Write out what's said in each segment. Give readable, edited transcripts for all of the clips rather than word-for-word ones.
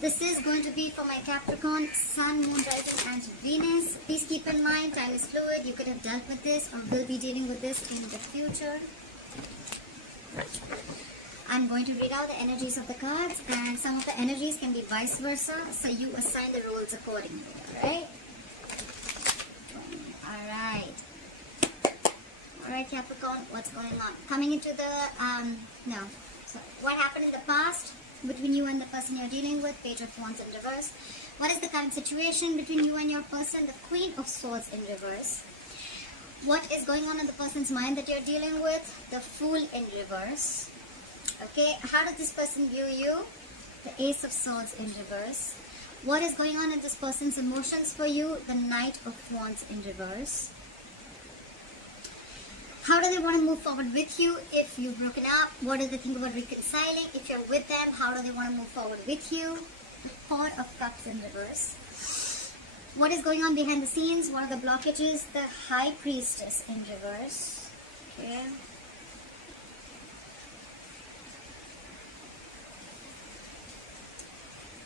This is going to be for my Capricorn, Sun, Moon, Rising, and Venus. Please keep in mind, time is fluid. You could have dealt with this or will be dealing with this in the future. I'm going to read out the energies of the cards, and some of the energies can be vice versa, so you assign the roles accordingly, alright? Alright, Capricorn, what's going on? Coming into the, so what happened in the past between you and the person you're dealing with? Page of Wands in reverse. What is the current situation between you and your person? The Queen of Swords in reverse. What is going on in the person's mind that you're dealing with? The Fool in reverse. Okay, how does this person view you? The Ace of Swords in reverse. What is going on in this person's emotions for you? The Knight of Wands in reverse. How do they want to move forward with you if you've broken up? What do they think about reconciling? If you're with them, how do they want to move forward with you? The Four of Cups in reverse. What is going on behind the scenes? What are the blockages? The High Priestess in reverse. Okay.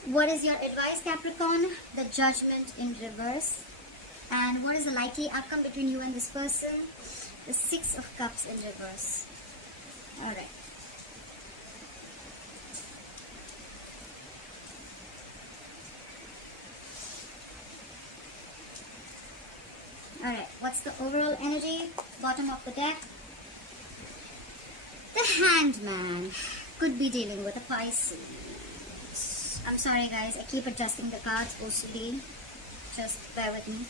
What is your advice, Capricorn? The Judgment in reverse. And what is the likely outcome between you and this person? The Six of Cups in reverse. Alright. Alright, what's the overall energy? Bottom of the deck. The Hanged Man could be dealing with a Pisces. I'm sorry guys, I keep adjusting the cards OCD. Just bear with me.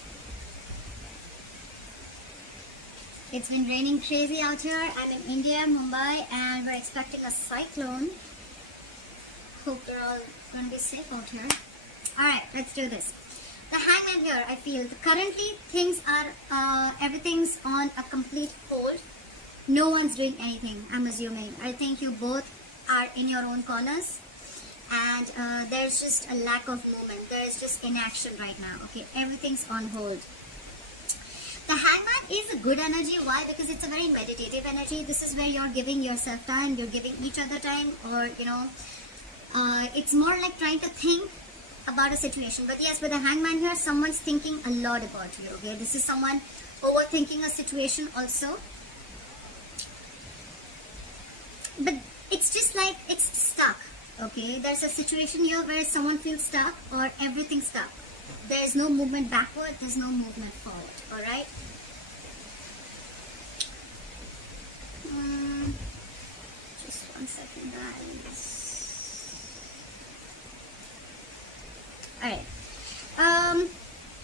It's been raining crazy out here. I'm in India, Mumbai, and we're expecting a cyclone. Hope you're all going to be safe out here. Alright, let's do this. The Hangman here, I feel currently things are, everything's on a complete hold. No one's doing anything, I'm assuming. I think you both are in your own corners. And there's just a lack of movement. There is just inaction right now. Okay, everything's on hold. The Hangman is a good energy. Why? Because it's a very meditative energy. This is where you're giving yourself time, you're giving each other time, or it's more like trying to think about a situation. But yes, with the Hangman here, someone's thinking a lot about you. Okay, this is someone overthinking a situation also. But it's just like it's stuck. Okay, there's a situation here where someone feels stuck or everything's stuck. There is no movement backward, there's no movement forward. Alright? Just 1 second, guys. Alright.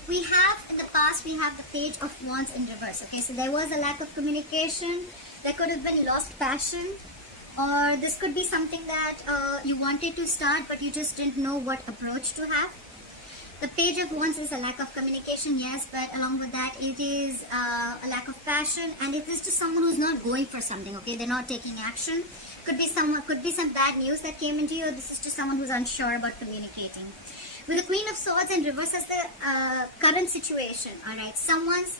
We have, in the past, we have the Page of Wands in reverse. Okay, so there was a lack of communication. There could have been lost passion. Or this could be something that you wanted to start but you just didn't know what approach to have. The Page of Wands is a lack of communication, yes, but along with that it is a lack of passion, and it is just someone who's not going for something, okay? They're not taking action. Could be some bad news that came into you. This is just someone who's unsure about communicating. With the Queen of Swords in reverse as the current situation, alright? Someone's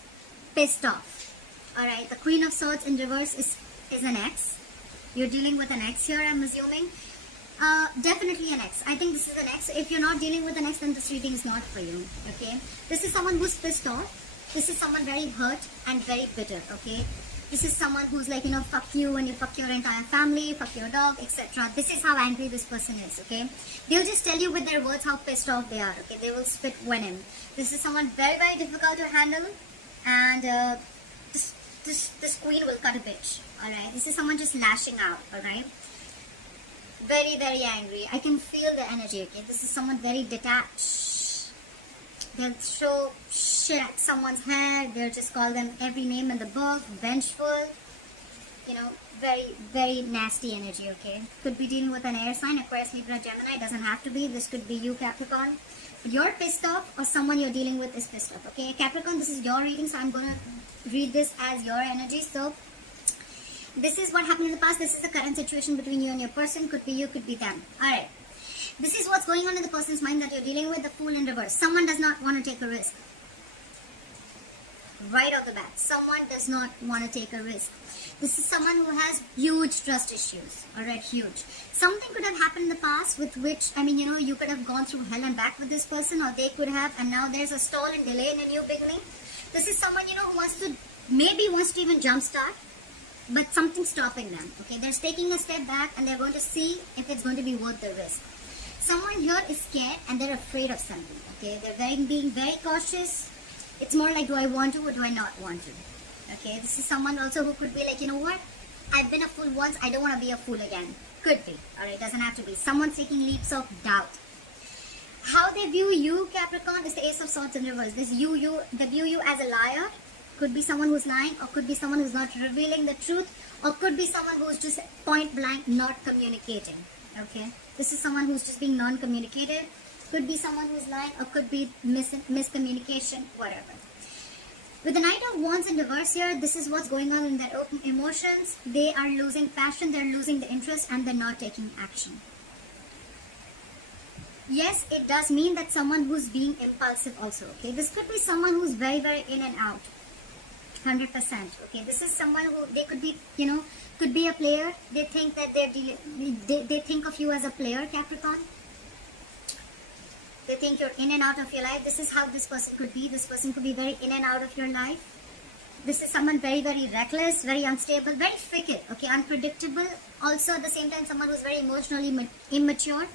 pissed off, alright? The Queen of Swords in reverse is an ex. You're dealing with an ex here, I'm assuming. Definitely an ex. I think this is an ex. If you're not dealing with an ex, then this reading is not for you. Okay. This is someone who's pissed off. This is someone very hurt and very bitter. Okay. This is someone who's like, fuck you and you fuck your entire family, fuck your dog, etc. This is how angry this person is. Okay. They'll just tell you with their words how pissed off they are. Okay. They will spit venom. This is someone very, very difficult to handle, and this queen will cut a bitch. Alright, this is someone just lashing out. Alright, very, very angry. I can feel the energy. Okay, this is someone very detached. They'll throw shit at someone's head. They'll just call them every name in the book. Vengeful. Very, very nasty energy. Okay, could be dealing with an air sign, Aquarius, Libra, Gemini. Doesn't have to be. This could be you, Capricorn. But you're pissed off, or someone you're dealing with is pissed off. Okay, Capricorn, this is your reading, so I'm gonna read this as your energy. So this is what happened in the past. This is the current situation between you and your person. Could be you, could be them. Alright. This is what's going on in the person's mind that you're dealing with. The Fool in reverse. Someone does not want to take a risk. right off the bat. Someone does not want to take a risk. This is someone who has huge trust issues. Alright, huge. Something could have happened in the past with which, I mean, you know, you could have gone through hell and back with this person, or they could have, and now there's a stall and delay in a new beginning. This is someone, you know, who wants to, maybe wants to even jumpstart, but something's stopping them. Okay, they're taking a step back and they're going to see if it's going to be worth the risk. Someone here is scared and they're afraid of something. Okay, they're being very cautious. It's more like, do I want to or do I not want to? Okay, this is someone also who could be like, you know what? I've been a fool once, I don't want to be a fool again. Could be, alright, doesn't have to be. Someone's taking leaps of doubt. How they view you, Capricorn, is the Ace of Swords in reverse. They view you as a liar. Could be someone who's lying, or could be someone who's not revealing the truth, or could be someone who's just point blank not communicating. Okay, this is someone who's just being non-communicative. Could be someone who's lying, or could be miscommunication, whatever. With the Knight of Wands in reverse here, this is what's going on in their open emotions. They are losing passion, they're losing the interest, and they're not taking action. Yes, it does mean that someone who's being impulsive also. Okay, this could be someone who's very, very in and out. 100%. Okay, this is someone who, they could be, you know, could be a player. They think that they think of you as a player, Capricorn. They think you're in and out of your life. This is how this person could be. This person could be very in and out of your life. This is someone very, very reckless, very unstable, very fickle, okay, unpredictable. Also at the same time, someone who's very emotionally immature.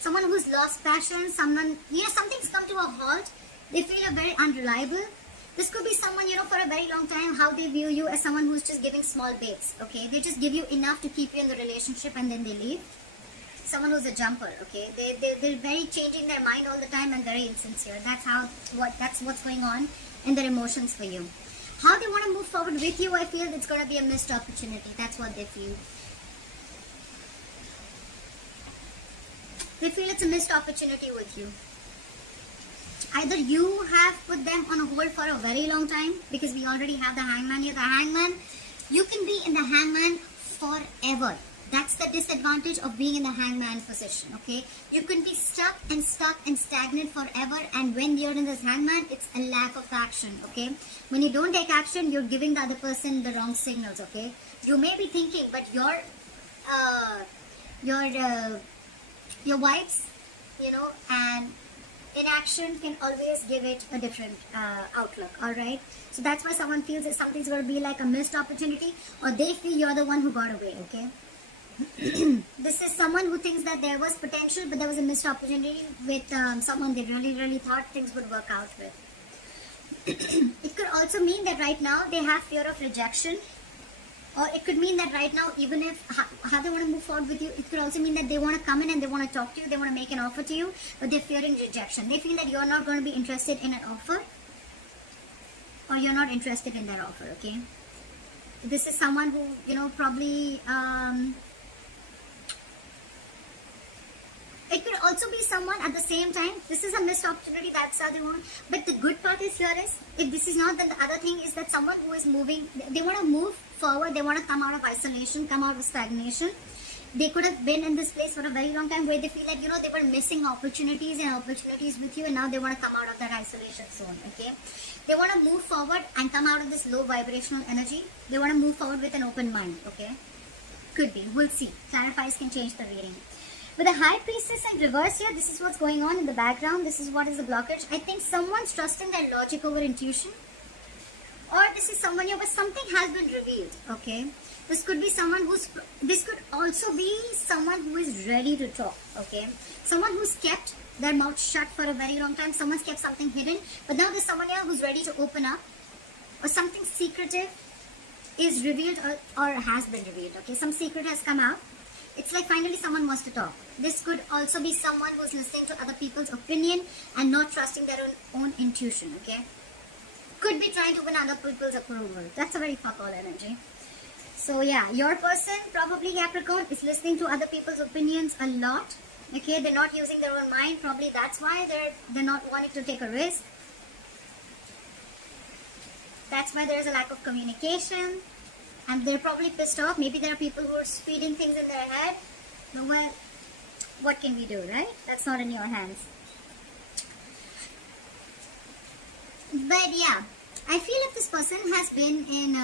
Someone who's lost passion, someone, you know, something's come to a halt. They feel very unreliable. This could be someone, you know, for a very long time, how they view you as someone who's just giving small bits, okay? They just give you enough to keep you in the relationship and then they leave. Someone who's a jumper, okay? They're very changing their mind all the time and very insincere. That's what's going on in their emotions for you. How they want to move forward with you, I feel it's going to be a missed opportunity. That's what they feel. They feel it's a missed opportunity with you. Either you have put them on a hold for a very long time, because we already have the Hangman here. The Hangman, you can be in the Hangman forever. That's the disadvantage of being in the Hangman position, okay? You can be stuck and stagnant forever, and when you're in this Hangman, it's a lack of action, okay? When you don't take action, you're giving the other person the wrong signals, okay? You may be thinking, but your wives, you know, and inaction can always give it a different outlook, alright? So that's why someone feels that something's going to be like a missed opportunity, or they feel you're the one who got away, okay? This is someone who thinks that there was potential, but there was a missed opportunity with someone they really thought things would work out with. It could also mean that right now they have fear of rejection, or it could mean that right now, even if how they want to move forward with you, it could also mean that they want to come in and they want to talk to you, they want to make an offer to you, but they're fearing rejection. They feel that you're not going to be interested in an offer, or you're not interested in that offer, okay? This is someone who, you know, probably it could also be someone at the same time. This is a missed opportunity, that's how they want. But the good part is here is, if this is not, then the other thing is that someone who is moving, they want to move forward, they want to come out of isolation, come out of stagnation. They could have been in this place for a very long time where they feel like, you know, they were missing opportunities with you, and now they want to come out of that isolation zone, okay? They want to move forward and come out of this low vibrational energy. They want to move forward with an open mind, okay? Could be, we'll see. Clarifies can change the reading. With the High Priestess in reverse here, this is what's going on in the background. This is what is the blockage. I think someone's trusting their logic over intuition. Or this is someone here, but something has been revealed, okay? This could be someone this could also be someone who is ready to talk, okay? Someone who's kept their mouth shut for a very long time. Someone's kept something hidden, but now there's someone here who's ready to open up, or something secretive is revealed or has been revealed, okay? Some secret has come out. It's like finally someone wants to talk. This could also be someone who's listening to other people's opinion and not trusting their own intuition, okay? Could be trying to win other people's approval. That's a very fuck all energy. So yeah, your person, probably Capricorn, is listening to other people's opinions a lot, okay? They're not using their own mind. Probably that's why they're not wanting to take a risk. That's why there's a lack of communication. And they're probably pissed off. Maybe there are people who are speeding things in their head. But well, what can we do, right? That's not in your hands. But yeah, I feel if this person has been in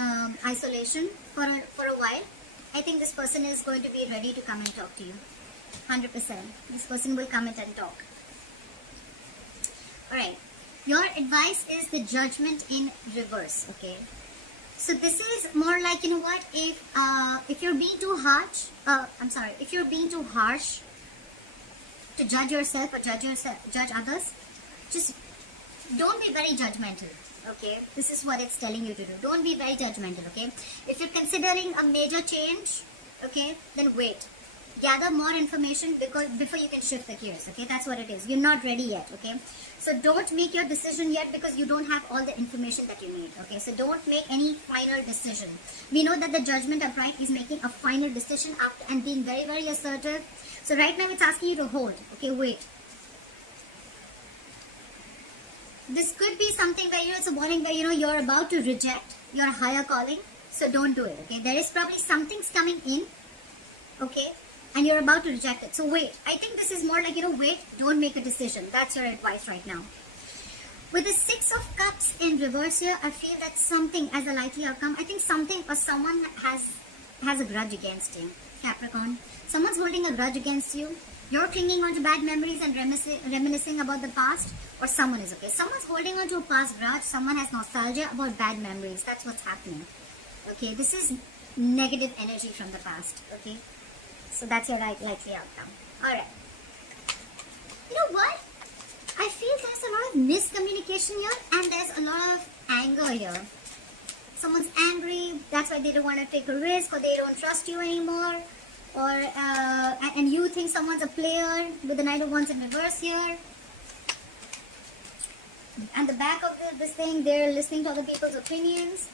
isolation for a while, I think this person is going to be ready to come and talk to you. 100%. This person will come in and talk. Alright. Your advice is the Judgment in reverse. Okay. So this is more like, you know what, if you're being too harsh, if you're being too harsh to judge yourself or judge others, just don't be very judgmental. Okay, this is what it's telling you to do. Don't be very judgmental. Okay, if you're considering a major change, okay, then wait. Gather more information before you can shift the gears. Okay, that's what it is. You're not ready yet. Okay, so don't make your decision yet because you don't have all the information that you need. Okay, so don't make any final decision. We know that the Judgment upright is making a final decision after and being very, very assertive. So right now it's asking you to hold. Okay, wait. This could be something where, it's a warning where, you're about to reject your higher calling. So don't do it. Okay, there is probably something's coming in. Okay, and you're about to reject it. So wait. I think this is more like, wait, don't make a decision. That's your advice right now. With the Six of Cups in reverse here, I feel that something as a likely outcome, I think something or someone has a grudge against you, Capricorn. Someone's holding a grudge against you. You're clinging on to bad memories and reminiscing about the past, or someone is, okay. Someone's holding on to a past grudge. Someone has nostalgia about bad memories. That's what's happening. Okay, this is negative energy from the past. Okay, so that's your likely outcome. Alright. You know what? I feel there's a lot of miscommunication here and there's a lot of anger here. Someone's angry, that's why they don't want to take a risk or they don't trust you anymore. Or and you think someone's a player with the Knight of Wands in reverse here. And the back of this thing, they're listening to other people's opinions.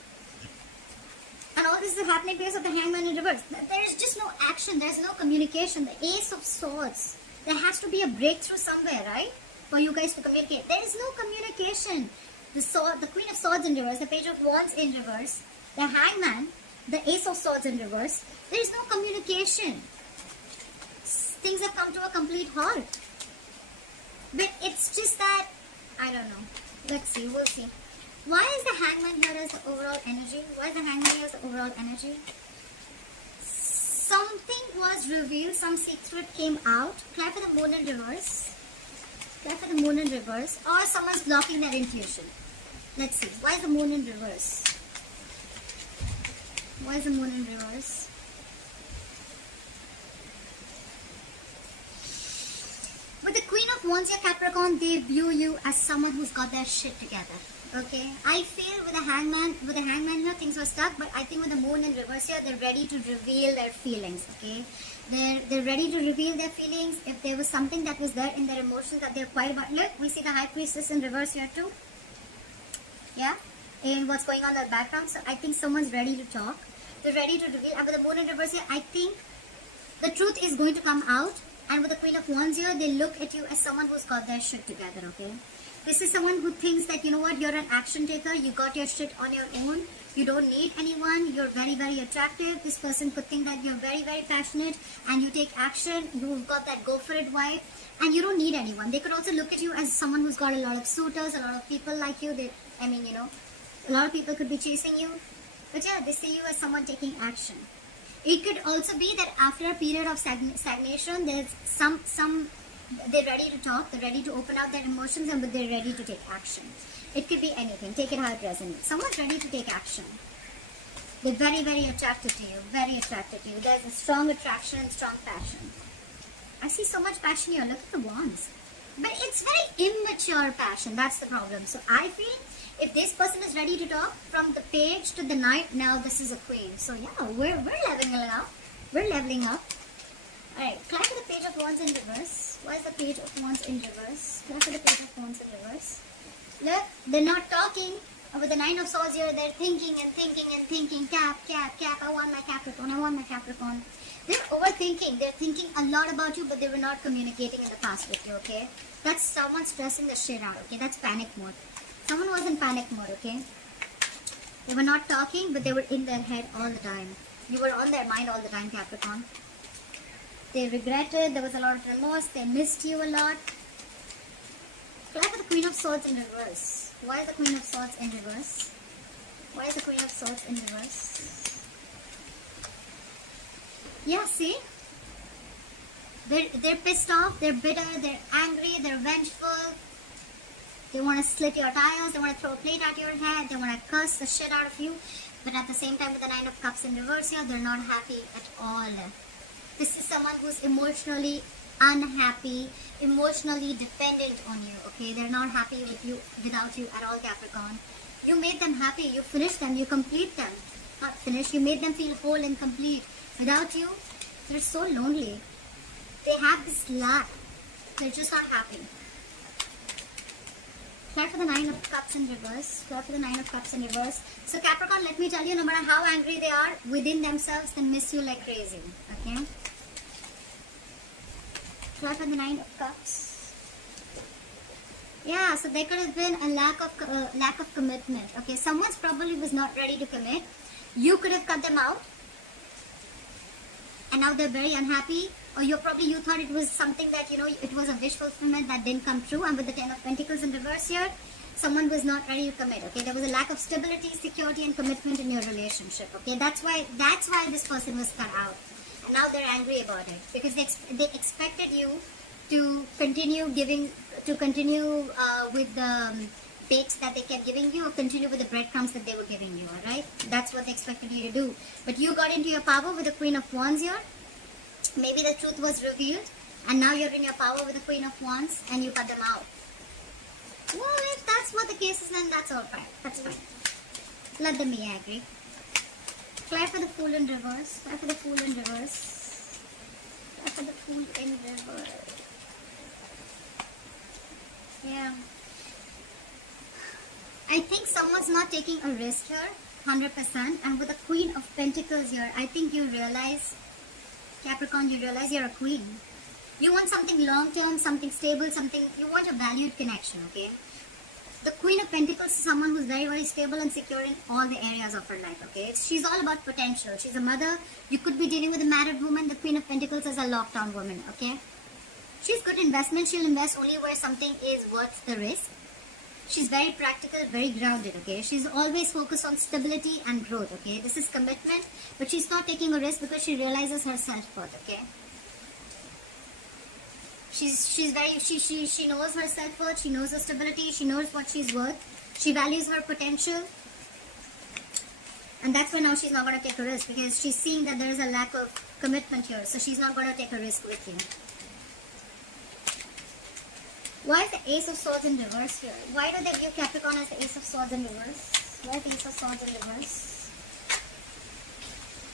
And all this is happening because of the Hangman in reverse. There is just no action. There's no communication. The Ace of Swords. There has to be a breakthrough somewhere, right? For you guys to communicate. There is no communication. The Queen of Swords in reverse. The Page of Wands in reverse. The Hangman. The Ace of Swords in reverse. There is no communication. Things have come to a complete halt. But it's just that, I don't know. Let's see. We'll see. Why is the Hangman here as the overall energy? Why is the Hangman here as the overall energy? Something was revealed. Some secret came out. Clap for the Moon in reverse. Clap for the Moon in reverse. Or someone's blocking their intuition. Let's see. Why is the Moon in reverse? Why is the Moon in reverse? With the Queen of Wands here, Capricorn, they view you as someone who's got their shit together. Okay, I feel with the Hangman here, things were stuck, but I think with the Moon in reverse here, they're ready to reveal their feelings. Okay, they're ready to reveal their feelings. If there was something that was there in their emotions that they're quiet about, look, we see the High Priestess in reverse here too. Yeah, and what's going on in the background. So I think someone's ready to talk. They're ready to reveal. And with the Moon in reverse here, I think the truth is going to come out. And with the Queen of Wands here, they look at you as someone who's got their shit together, okay? This is someone who thinks that, you know what, you're an action taker, you got your shit on your own, you don't need anyone, you're very, very attractive. This person could think that you're very, very passionate and you take action, you've got that go for it vibe, and you don't need anyone. They could also look at you as someone who's got a lot of suitors, a lot of people like you. A lot of people could be chasing you. But yeah, they see you as someone taking action. It could also be that after a period of stagnation, there's they're ready to talk, they're ready to open out their emotions, but they're ready to take action. It could be anything. Take it how it resonates. Someone's ready to take action. They're very, very attracted to you. Very attracted to you. There's a strong attraction and strong passion. I see so much passion here. Look at the wands. But it's very immature passion. That's the problem. So I feel if this person is ready to talk, from the Page to the Knight, now this is a Queen. So yeah, we're leveling up. We're leveling up. Alright, clap for the Page of Wands in reverse. Why is the Page of Wands in reverse? Clap for the Page of Wands in reverse. Look, they're not talking. With the Nine of Swords here, they're thinking and thinking and thinking. Cap. I want my Capricorn. I want my Capricorn. They're overthinking. They're thinking a lot about you, but they were not communicating in the past with you, okay? That's someone stressing the shit out, okay? That's panic mode. Someone was in panic mode, okay? They were not talking, but they were in their head all the time. You were on their mind all the time, Capricorn. They regretted. There was a lot of remorse. They missed you a lot. Clap for the Queen of Swords in reverse. Why is the Queen of Swords in reverse? Why is the Queen of Swords in reverse? Yeah, see? They're pissed off, they're bitter, they're angry, they're vengeful. They want to slit your tires, they want to throw a plate at your head, they want to curse the shit out of you. But at the same time, with the Nine of Cups in reverse here, they're not happy at all. This is someone who's emotionally unhappy, emotionally dependent on you, okay? They're not happy with you, without you at all, Capricorn. You made them happy, you finished them, you complete them. Not finished, you made them feel whole and complete. Without you, they're so lonely. They have this lack. They're just not happy. Try for the Nine of Cups in reverse. Try for the Nine of Cups in reverse. So Capricorn, let me tell you, no matter how angry they are, within themselves, they miss you like crazy. Okay? Try for the Nine of Cups. Yeah, so there could have been a lack of commitment. Okay, someone's probably was not ready to commit. You could have cut them out, and now they're very unhappy. Or you thought it was something that, it was a wish fulfillment that didn't come true. And with the Ten of Pentacles in reverse here, someone was not ready to commit. Okay, there was a lack of stability, security, and commitment in your relationship. Okay, that's why this person was cut out. And now they're angry about it because they expected you to continue with the bakes that they kept giving you, or continue with the breadcrumbs that they were giving you. All right, that's what they expected you to do. But you got into your power with the Queen of Wands here. Maybe the truth was revealed, and now you're in your power with the Queen of Wands, and you cut them out. Well, if that's what the case is, then that's all right. That's fine. Let them be angry. Try for the Fool in reverse. Try for the Fool in reverse. Try for the Fool in reverse. Yeah. I think someone's not taking a risk here, 100%. And with the Queen of Pentacles here, I think you realize, Capricorn, you realize you're a queen. You want something long-term, something stable, you want a valued connection, okay? The Queen of Pentacles is someone who's very, very stable and secure in all the areas of her life, okay? She's all about potential. She's a mother. You could be dealing with a married woman. The Queen of Pentacles is a lockdown woman, okay? She's good investment. She'll invest only where something is worth the risk. She's very practical, very grounded, okay? She's always focused on stability and growth, okay? This is commitment, but she's not taking a risk because she realizes her self-worth, okay? She knows her self-worth, she knows her stability, she knows what she's worth, she values her potential, and that's why now she's not going to take a risk because she's seeing that there is a lack of commitment here, so she's not going to take a risk with you. Why is the Ace of Swords in reverse here? Why do they view Capricorn as the Ace of Swords in reverse? Why is the Ace of Swords in reverse?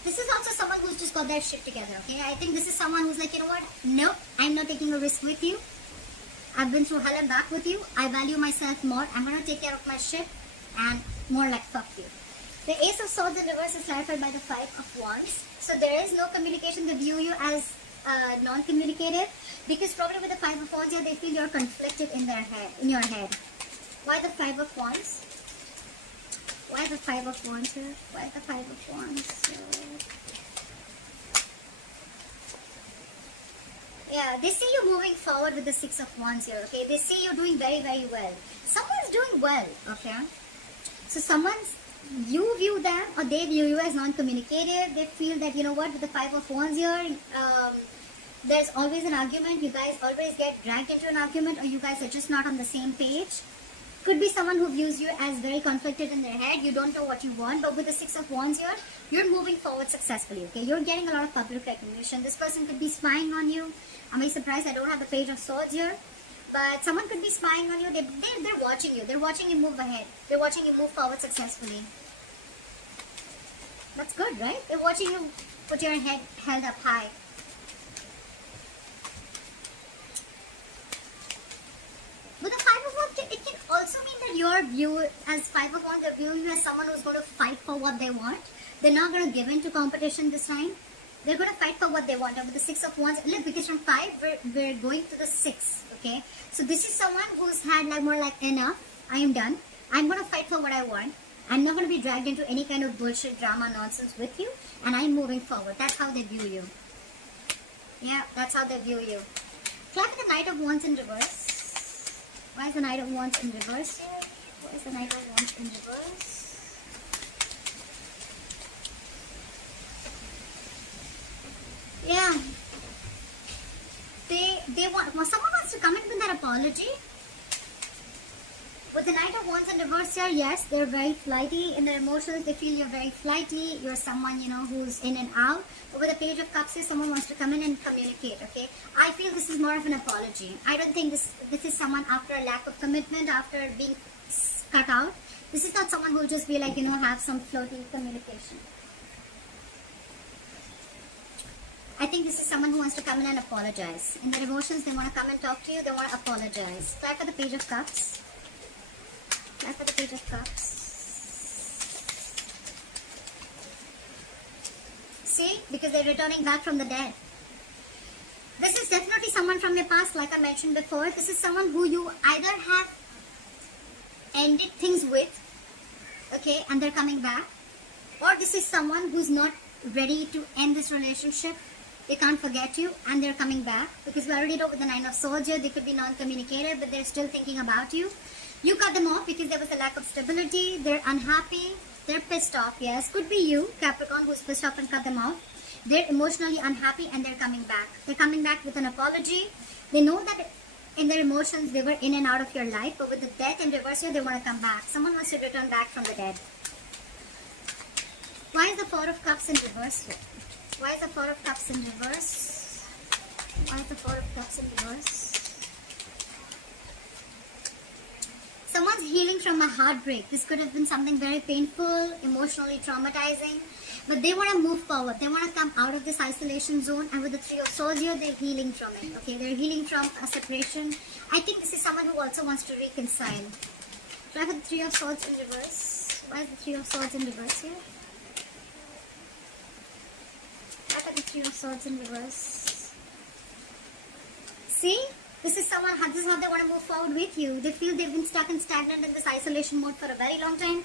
This is also someone who's just got their shit together, okay? I think this is someone who's like, you know what? No, I'm not taking a risk with you. I've been through hell and back with you. I value myself more. I'm going to take care of my shit and more like fuck you. The Ace of Swords in reverse is clarified by the Five of Wands. So there is no communication. They view you as non-communicative because probably with the Five of Wands here, they feel you're conflicted in your head. Why the Five of Wands? Why the Five of Wands here? Why the Five of Wands? Yeah, they see you moving forward with the Six of Wands here, okay? They see you doing very, very well. Someone's doing well, okay? So you view them or they view you as non-communicative. They feel that, you know what, with the Five of Wands here, there's always an argument. You guys always get dragged into an argument, or you guys are just not on the same page. Could be someone who views you as very conflicted in their head. You don't know what you want, but with the Six of Wands here, you're moving forward successfully, okay? You're getting a lot of public recognition. This person could be spying on you. I'm very surprised I don't have the Page of Swords here. But someone could be spying on you. They're watching you. They're watching you move ahead. They're watching you move forward successfully. That's good, right? They're watching you put your head held up high. With the Five of Wands, it can also mean that your view as Five of Wands, they're viewing you as someone who's going to fight for what they want. They're not going to give in to competition this time. They're going to fight for what they want. And with the Six of Wands, look, because from 5, we're going to the 6, okay? So this is someone who's had like more like, enough, I am done. I'm going to fight for what I want. I'm not going to be dragged into any kind of bullshit, drama, nonsense with you. And I'm moving forward. That's how they view you. Yeah, that's how they view you. Try for the Knight of Wands in reverse. Why is the Knight of Wands in reverse here? Why is the Knight of Wands in reverse? Yeah. They want, well, someone wants to come in with an apology. With the Knight of Wands in reverse here, yes, they're very flighty in their emotions. They feel you're very flighty. You're someone, you know, who's in and out. But with the Page of Cups here, someone wants to come in and communicate, okay? I feel this is more of an apology. I don't think this is someone after a lack of commitment, after being cut out. This is not someone who will just be like, you know, have some floating communication. I think this is someone who wants to come in and apologize. In their emotions, they want to come and talk to you. They want to apologize. Try for the Page of Cups. Try for the Page of Cups. See? Because they're returning back from the dead. This is definitely someone from your past, like I mentioned before. This is someone who you either have ended things with, okay, and they're coming back. Or this is someone who's not ready to end this relationship. They can't forget you and they're coming back. Because we already know with the Nine of Swords here, they could be non-communicative, but they're still thinking about you. You cut them off because there was a lack of stability. They're unhappy. They're pissed off. Yes, could be you, Capricorn, who's pissed off and cut them off. They're emotionally unhappy and they're coming back. They're coming back with an apology. They know that in their emotions, they were in and out of your life. But with the Death in reverse here, they want to come back. Someone wants to return back from the dead. Why is the Four of Cups in reverse here? Why is the Four of Cups in reverse? Why is the Four of Cups in reverse? Someone's healing from a heartbreak. This could have been something very painful, emotionally traumatizing. But they want to move forward. They want to come out of this isolation zone. And with the Three of Swords here, they're healing from it. Okay, they're healing from a separation. I think this is someone who also wants to reconcile. Try for the Three of Swords in reverse. Why is the Three of Swords in reverse here? The Three of Swords in reverse. See? This is someone, this is how they want to move forward with you. They feel they've been stuck and stagnant in this isolation mode for a very long time.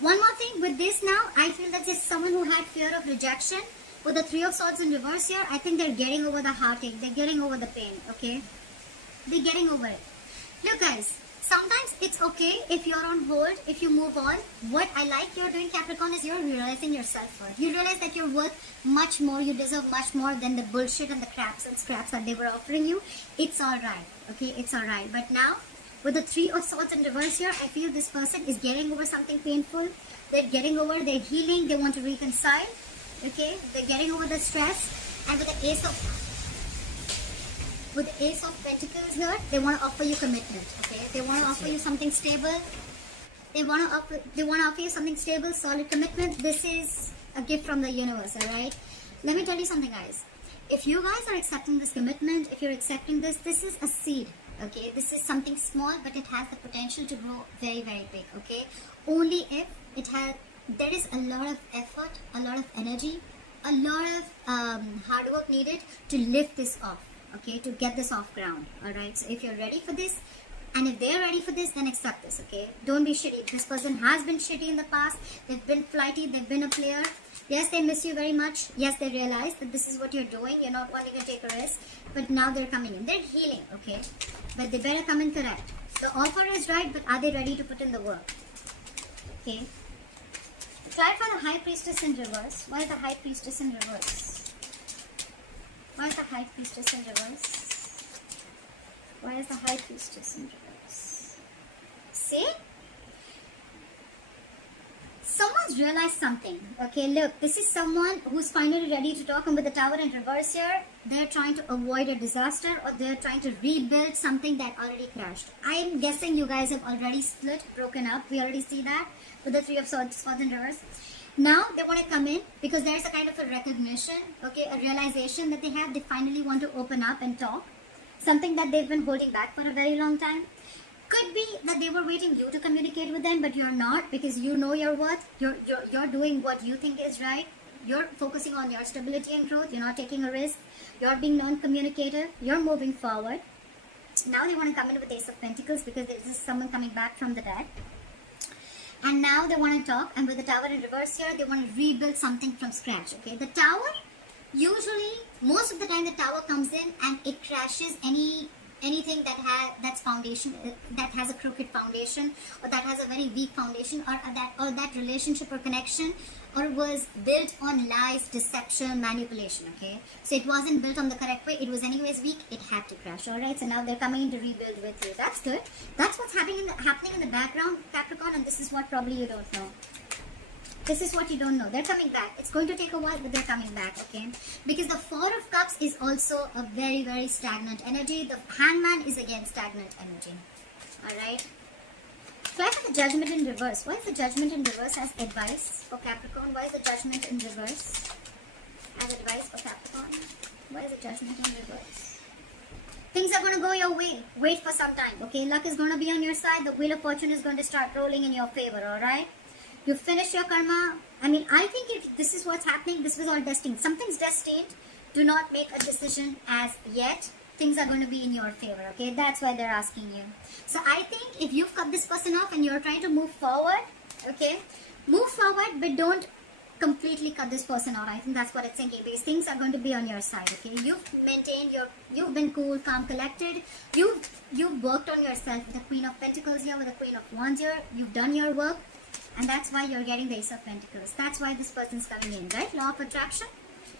One more thing with this now, I feel that this is someone who had fear of rejection. With the Three of Swords in reverse here, I think they're getting over the heartache. They're getting over the pain, okay? They're getting over it. Look guys, sometimes it's okay if you're on hold, if you move on. What I like you're doing, Capricorn, is you're realizing your self-worth. You realize that you're worth much more, you deserve much more than the bullshit and the craps and scraps that they were offering you. It's alright, okay? It's alright. But now, with the Three of Swords in reverse here, I feel this person is getting over something painful. They're getting over, they're healing, they want to reconcile, okay? They're getting over the stress. And with the Ace of Pentacles here, they want to offer you commitment, okay? They want to offer you something stable. They want to offer you something stable, solid commitment. This is a gift from the universe, alright? Let me tell you something, guys. If you guys are accepting this commitment, if you're accepting this is a seed, okay? This is something small, but it has the potential to grow very, very big, okay? Only if there is a lot of effort, a lot of energy, a lot of hard work needed to lift this off. Okay, to get this off ground. Alright, so if you're ready for this, and if they're ready for this, then accept this, okay? Don't be shitty. This person has been shitty in the past. They've been flighty, they've been a player. Yes, they miss you very much. Yes, they realize that this is what you're doing. You're not wanting to take a risk. But now they're coming in. They're healing, okay? But they better come in correct. The offer is right, but are they ready to put in the work? Okay. Try for the High Priestess in reverse. Why is the High Priestess in reverse? Why is the High Priestess in reverse? Why is the High Priestess in reverse? See? Someone's realized something. Okay, look, this is someone who's finally ready to talk, and with the Tower in reverse here, they're trying to avoid a disaster, or they're trying to rebuild something that already crashed. I'm guessing you guys have already split, broken up. We already see that with the Three of Swords in reverse. Now they want to come in because there's a kind of a recognition, okay, a realization that they have. They finally want to open up and talk. Something that they've been holding back for a very long time. Could be that they were waiting you to communicate with them, but you're not, because you know your worth. You're doing what you think is right. You're focusing on your stability and growth. You're not taking a risk. You're being non-communicative. You're moving forward. Now they want to come in with Ace of Pentacles because there's someone coming back from the dead. And now they want to talk, and with the Tower in reverse here, they want to rebuild something from scratch, okay? The Tower, usually, most of the time the Tower comes in and it crashes any anything that's foundation, that has a crooked foundation, or that has a very weak foundation, or that relationship or connection, or was built on lies, deception, manipulation. Okay, so it wasn't built on the correct way, it was anyways weak, it had to crash. All right, so now they're coming in to rebuild with you. That's good. That's what's happening in the background, Capricorn, and this is what probably you don't know. This is what you don't know. They're coming back. It's going to take a while, but they're coming back, okay? Because the Four of Cups is also a very, very stagnant energy. The Hangman is again stagnant energy. Alright? Try for the Judgment in reverse. Why is the Judgment in reverse as advice for Capricorn? Why is the Judgment in reverse as advice for Capricorn? Why is the Judgment in reverse? Things are going to go your way. Wait for some time, okay? Luck is going to be on your side. The Wheel of Fortune is going to start rolling in your favor, alright? You finish your karma. I mean, I think if this is what's happening, this was all destined. Something's destined. Do not make a decision as yet. Things are going to be in your favor, okay? That's why they're asking you. So I think if you've cut this person off and you're trying to move forward, okay? Move forward, but don't completely cut this person out. I think that's what it's thinking, because things are going to be on your side, okay? You've been cool, calm, collected. You've worked on yourself with the Queen of Pentacles here, with the Queen of Wands here. You've done your work. And that's why you're getting the Ace of Pentacles. That's why this person's coming in, right? Law of attraction.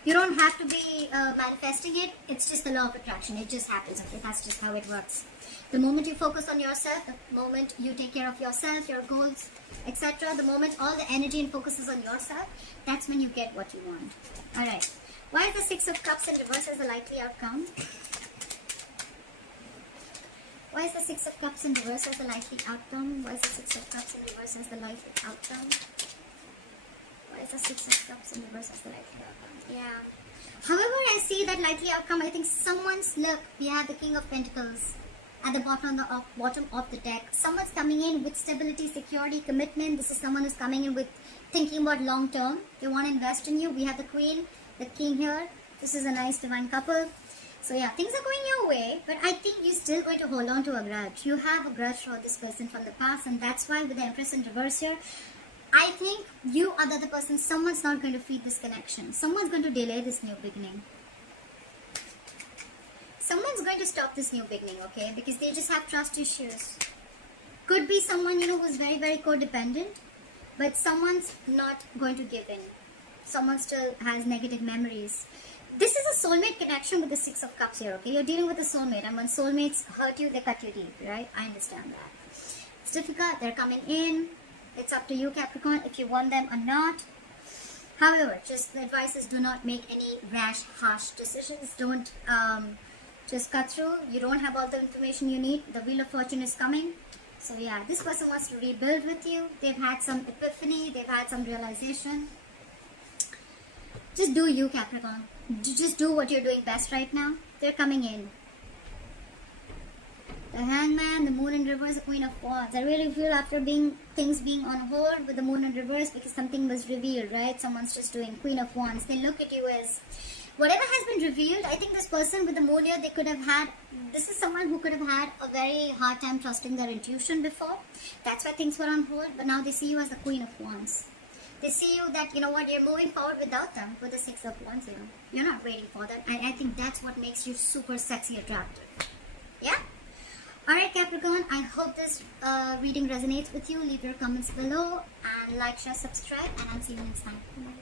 You don't have to be manifesting it. It's just the law of attraction. It just happens, okay? That's just how it works. The moment you focus on yourself, the moment you take care of yourself, your goals, etc., the moment all the energy and focus is on yourself, that's when you get what you want. Alright. Why is the Six of Cups in reverse as a likely outcome? Why is the Six of Cups in reverse as the likely outcome? Why is the Six of Cups in reverse as the likely outcome? Why is the Six of Cups in reverse as the likely outcome? Yeah. However, I see that likely outcome. I think someone's, look, we have the King of Pentacles at the bottom of the deck. Someone's coming in with stability, security, commitment. This is someone who's coming in with thinking about long term. They want to invest in you. We have the Queen, the King here. This is a nice divine couple. So yeah, things are going your way, but I think you're still going to hold on to a grudge. You have a grudge for this person from the past, and that's why with the Empress in reverse here, I think you are the other person. Someone's not going to feed this connection. Someone's going to delay this new beginning. Someone's going to stop this new beginning, okay? Because they just have trust issues. Could be someone, who's very, very codependent, but someone's not going to give in. Someone still has negative memories. This is a soulmate connection with the Six of Cups here, okay? You're dealing with a soulmate, and when soulmates hurt you, they cut you deep, right? I understand that. It's difficult. They're coming in. It's up to you, Capricorn, if you want them or not. However, just the advice is do not make any rash, harsh decisions. Don't just cut through. You don't have all the information you need. The Wheel of Fortune is coming. So yeah, this person wants to rebuild with you. They've had some epiphany. They've had some realization. Just do you, Capricorn. Just do what you're doing best right now. They're coming in. The Hangman, the Moon in reverse, the Queen of Wands. I really feel after things being on hold with the Moon in reverse, because something was revealed, right? Someone's just doing Queen of Wands. They look at you as whatever has been revealed. I think this person with the Moon here, they could have had, this is someone who could have had a very hard time trusting their intuition before. That's why things were on hold, but now they see you as the Queen of Wands. They see you that, you're moving forward without them, with the Six of Wands here. You're not waiting for that. I think that's what makes you super sexy attractive. Yeah? Alright, Capricorn, I hope this reading resonates with you. Leave your comments below and like, share, subscribe, and I'll see you next time. Bye.